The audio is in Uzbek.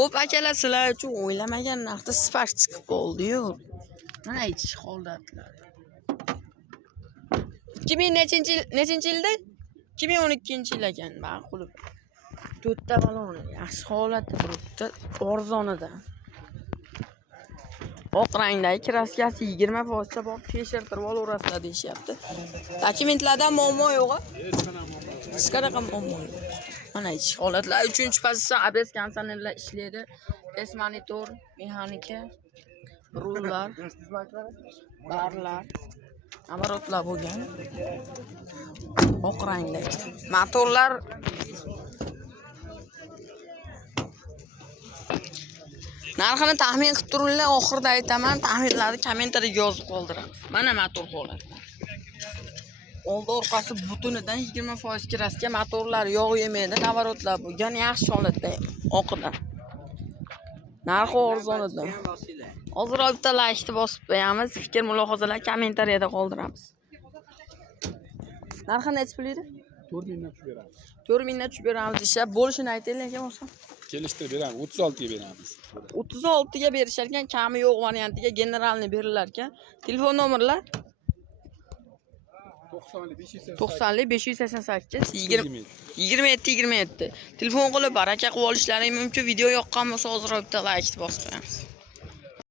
O'p akalar sizlar uchun o'ylamagan narxda siparish chiqib qoldi-yu. Mana ichish holatlar. 2000 nechinchi yilda? 2012-yil ekan, ma'qul. 4 ta balon, yaxshi holatda turibdi, arzonida. Oq rangdagi kraskasi 20% bor, tekshirtirib olaverasizlar deyapti. Dokumentlardan muammo yo'q-a? Hech qanaqa muammo yo'q. Mana ichish holatlar 3-pozitsiya ABS kondisionerlar ishlaydi. Test monitor, mexanika, rullar, barlar, amarotlar bo'lgan. Oq rangli. Motorlar narxini taxmin qilib turinglar, oxirida aytaman, taxminlarni kommentariyga yozib qoldiramiz. Mana motor holati. Oldi orqasi butunidan 20% kraska, motorlar yog' yemaydi, navarotlar bo'lgan, yaxshi holatda oqida. Narxi arzonida. Hozir bitta like bosib qo'yamiz, fikr mulohazalar kommentariyada qoldiramiz. Narxi necha pul edi? 4000 dan tushib beramiz. 4000 dan tushib beramiz desa, bo'lishini aytaylik aka bo'lsa. Kelishtirib beramiz, 36 ga beramiz. 36 ga berishar ekan, kami yo'q variantiga generalni berillar ekan. Telefon nomerlar 90 588 27 27. Telefon qilib baraka qilib olishlaring mumkin. Video yoqqan bo'lsa hozir bitta like bosib qo'yamiz.